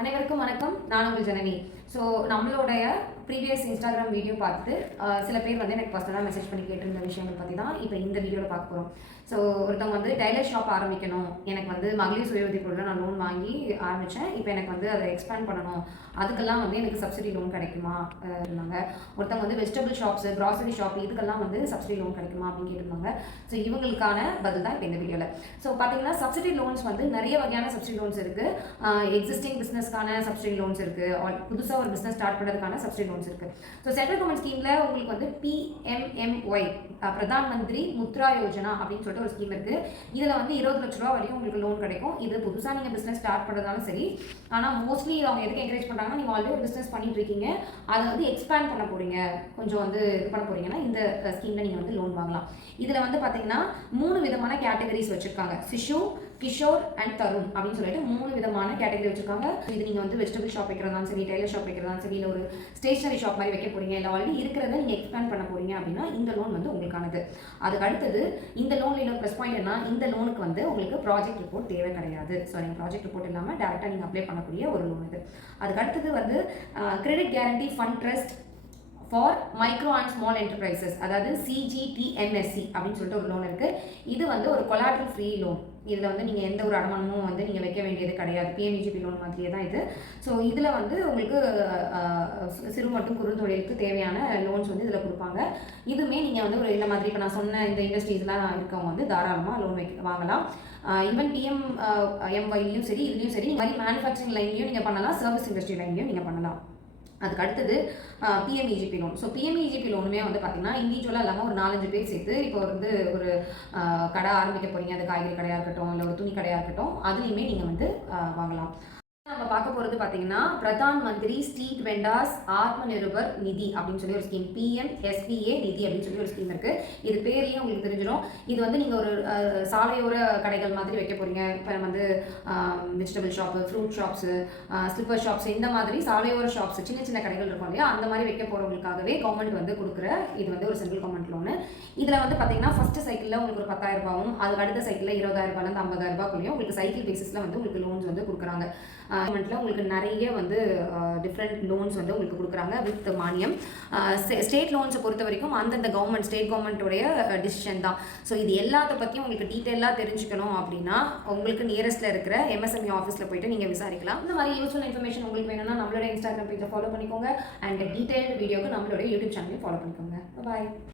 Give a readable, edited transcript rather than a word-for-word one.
அனைவருக்கும் வணக்கம். நான் உங்கள் ஜனனி. ஸோ நம்மளுடைய ப்ரீவியஸ் இன்ஸ்டாகிராம் வீடியோ பார்த்துட்டு சில பேர் வந்து எனக்கு பர்சனலாக மெசேஜ் பண்ணி கேட்டிருந்த விஷயங்கள் பற்றி தான் இப்போ இந்த வீடியோவில் பார்க்க போகிறோம். ஸோ ஒருத்தவங்க வந்து டைலர் ஷாப் ஆரம்பிக்கணும், எனக்கு வந்து மகளிர் சுய உதவி குழுவில் நான் லோன் வாங்கி ஆரம்பித்தேன், இப்போ எனக்கு வந்து அதை எக்ஸ்பேண்ட் பண்ணணும், அதுக்கெல்லாம் வந்து எனக்கு சப்சிடி லோன் கிடைக்குமா இருந்தாங்க. ஒருத்தவங்க வந்து வெஜிடபிள் ஷாப்ஸு, கிராசரி ஷாப், இதுக்கெல்லாம் வந்து சப்சிடி லோன் கிடைக்குமா அப்படின்னு கேட்டிருந்தாங்க. ஸோ இவங்களுக்கான பதில் தான் இப்போ இந்த வீடியோவில். ஸோ பார்த்தீங்கன்னா சப்சிடி லோன்ஸ் வந்து நிறைய வகையான சப்சிடி லோன்ஸ் இருக்குது. எக்ஸிஸ்டிங் பிஸ்னஸ்க்கான சப்சிடி லோன்ஸ் இருக்குது, புதுசாக ஒரு பிஸ்னஸ் ஸ்டார்ட் பண்ணுறதுக்கான சப்சிடி லோன்ஸ் இருக்குது. ஸோ சென்ட்ரல் கவர்மெண்ட் ஸ்கீமில் உங்களுக்கு வந்து PMMY, பிரதான் மந்திரி முத்ரா யோஜனா அப்படின்னு சொல்லிட்டு ஒரு ஸ்கீம் இருக்குது. இதில் வந்து 20 லட்ச ரூபா வரைக்கும் உங்களுக்கு லோன் கிடைக்கும். இது புதுசாக நீங்கள் பிஸ்னஸ் ஸ்டார்ட் பண்ணுறதாலும் சரி, ஆனால் மோஸ்ட்லி அவங்க எதுக்கு என்கரேஜ் பண்ணுறாங்கன்னா, நீங்கள் ஆல்ரெடி ஒரு பிஸ்னஸ் பண்ணிட்டு இருக்கீங்க, அதை வந்து எக்ஸ்பேண்ட் பண்ண போகிறீங்க, கொஞ்சம் வந்து இது பண்ண போகிறீங்கன்னா இந்த ஸ்கீமில் நீங்கள் வந்து லோன் வாங்கலாம். இதில் வந்து பார்த்தீங்கன்னா 3 விதமான கேட்டகரிஸ் வச்சுருக்காங்க. சிஷு, கிஷோர் அண்ட் தருண் அப்படின்னு சொல்லிட்டு 3 விதமான கேட்டகரி வச்சிருக்காங்க. இது நீங்கள் வந்து வெஜிடபிள் ஷாப் வைக்கிறதாலும் சரி, டெய்லர் ஷாப் வைக்கிறதாலும் சரி, இல்லை ஒரு ஸ்டேஷனரி ஷாப் மாதிரி வைக்க போறீங்க, இல்லை ஆல்ரெடி இருக்கிறத நீங்கள் எக்ஸ்பேண்ட் பண்ண போறீங்க அப்படின்னா இந்த லோன் வந்து உங்களுக்கானது. அதுக்கு அடுத்தது இந்த லோன்ல இன்னொரு ப்ளஸ் பாயிண்ட் என்ன, இந்த லோனுக்கு வந்து உங்களுக்கு ப்ராஜெக்ட் ரிப்போர்ட் தேவை கிடையாது. ஸோ நீங்கள் ப்ராஜெக்ட் ரிப்போர்ட் இல்லாமல் டேரெக்டாக நீங்கள் அப்ளை பண்ணக்கூடிய ஒரு லோன் இது. அதுக்கு அடுத்தது வந்து credit guarantee fund trust for micro and small enterprises, அதாவது CGTMSC அப்படின்னு சொல்லிட்டு ஒரு லோன் இருக்குது. இது வந்து ஒரு கொலாட்ரல் ஃப்ரீ லோன். இதில் வந்து நீங்கள் எந்த ஒரு அடமானமும் வந்து நீங்கள் வைக்க வேண்டியது கிடையாது. PMEGP லோன் மாதிரியே தான் இது. ஸோ இதில் வந்து உங்களுக்கு சிறு மற்றும் குறுந்தொழிலுக்கு தேவையான லோன்ஸ் வந்து இதில் கொடுப்பாங்க. இதுவுமே நீங்கள் வந்து ஒரு இந்த மாதிரி இப்போ நான் சொன்ன இந்த இண்டஸ்ட்ரீஸ்லாம் இருக்கவங்க வந்து தாராளமாக லோன் வாங்கலாம். ஈவன் PMMYலையும் சரி, இதுலேயும் சரி, இந்த மாதிரி மேனுஃபேக்சரிங் லைன்லையும் நீங்கள் பண்ணலாம், சர்வீஸ் இண்டஸ்ட்ரி லைன்லையும் நீங்கள் பண்ணலாம். அதுக்கு அடுத்தது PMEGP லோன். ஸோ PMEGP லோனுமே வந்து பார்த்தீங்கன்னா இண்டிவிஜுவலாக இல்லாமல் ஒரு 4-5 பேர் சேர்த்து இப்போ வந்து ஒரு கடை ஆரம்பிக்க போகிறீங்க, அது காய்கறி கடையாக இருக்கட்டும், இல்லை ஒரு துணி கடையாக இருக்கட்டும், அதுலேயுமே நீங்கள் வந்து வாங்கலாம். நம்ம பார்க்க போகிறது பார்த்தீங்கன்னா பிரதான் மந்திரி ஸ்ட்ரீட் வெண்டார்ஸ் ஆத்ம நிர்பர் நிதி அப்படின்னு சொல்லி ஒரு ஸ்கீம், PMSVA நிதி அப்படின்னு சொல்லி ஒரு ஸ்கீம் இருக்குது. இது பேரையும் உங்களுக்கு தெரிஞ்சிடும். இது வந்து நீங்கள் ஒரு சாலையோர கடைகள் மாதிரி வைக்க போகிறீங்க. இப்போ வந்து vegetable shop, fruit shops, slipper shops, இந்த மாதிரி சாலையோர ஷாப்ஸ், சின்ன சின்ன கடைகள் இருக்கும் இல்லையா, அந்த மாதிரி வைக்க போகிறவங்களுக்காகவே கவர்மெண்ட் வந்து கொடுக்குற இது வந்து ஒரு சென்ட்ரல் கவர்மெண்ட் லோனு. இதில் வந்து பார்த்தீங்கன்னா ஃபஸ்ட்டு சைக்கிளில் உங்களுக்கு ஒரு 10,000 ரூபாயும், அதுக்கு அடுத்த சைக்கிளில் 20,000 50,000 ரூபாய்க்குள்ளேயும் உங்களுக்கு சைக்கிள் பேசிஸில் வந்து உங்களுக்கு லோன்ஸ் வந்து கொடுக்குறாங்க. கவர்மெண்ட்டில் உங்களுக்கு நிறைய வந்து டிஃப்ரெண்ட் லோன்ஸ் வந்து உங்களுக்கு கொடுக்குறாங்க வித் மானியம். ஸ்டேட் லோன்ஸை பொறுத்த வரைக்கும் அந்தந்த கவர்மெண்ட், ஸ்டேட் கவர்மெண்ட்டுடைய டிசிஷன் தான். ஸோ இது எல்லாத்த பற்றியும் உங்களுக்கு டீட்டெயிலாக தெரிஞ்சுக்கணும் அப்படின்னா உங்களுக்கு நியரஸ்ட்டில் இருக்கிற MSME ஆஃபீஸில் போயிட்டு நீங்கள் விசாரிக்கலாம். இந்த மாதிரி யூஸ்ஃபுல் இன்ஃபர்மேஷன் உங்களுக்கு வேணும்னா நம்மளோட இன்ஸ்டாகிராம் பேஜை ஃபாலோ பண்ணிக்கோங்க, அண்ட் டீட்டெயில் வீடியோக்கு நம்மளோட யூடியூப் சேனலையும் ஃபாலோ பண்ணிக்கோங்க. பாய்.